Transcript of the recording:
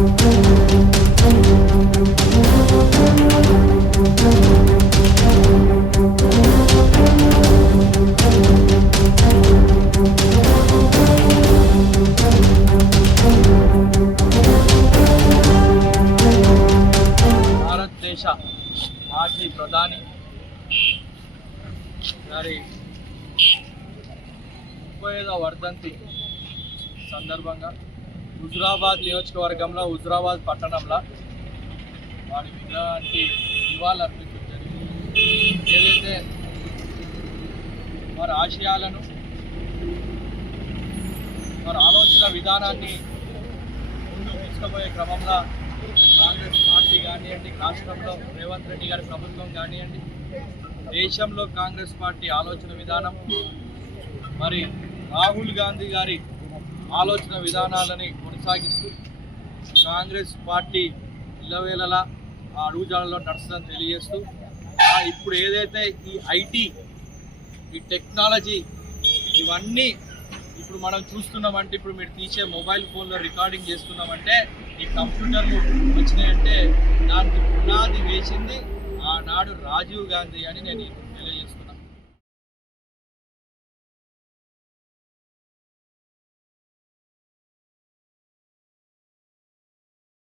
భారతదేశ మాజీ ప్రధాని గారి 35వ వర్ధంతి సందర్భంగా హుజురాబాద్ నియోజకవర్గంలో హుజురాబాద్ పట్టణంలో వారి విగ్రహానికి నివాళులు అర్పించడం జరిగింది. ఏదైతే వారి ఆశయాలను, వారి ఆలోచన విధానాన్ని ముందుకు తీసుకుపోయే క్రమంలో కాంగ్రెస్ పార్టీ కానివ్వండి, రాష్ట్రంలో రేవంత్ రెడ్డి గారి ప్రభుత్వం కానివ్వండి, దేశంలో కాంగ్రెస్ పార్టీ ఆలోచన విధానం, మరి రాహుల్ గాంధీ గారి ఆలోచన విధానాలని కొనసాగిస్తూ కాంగ్రెస్ పార్టీ ఇళ్ళవేళలా ఆ అడుగుజాడలో నడుస్తుందని తెలియజేస్తూ, ఇప్పుడు ఏదైతే ఈ ఐటీ, ఈ టెక్నాలజీ, ఇవన్నీ ఇప్పుడు మనం చూస్తున్నామంటే, ఇప్పుడు మీరు తీసే మొబైల్ ఫోన్లో రికార్డింగ్ చేస్తున్నామంటే, ఈ కంప్యూటర్లు వచ్చినాయంటే దానికి పునాది వేసింది ఆనాడు రాజీవ్ గాంధీ అని నేను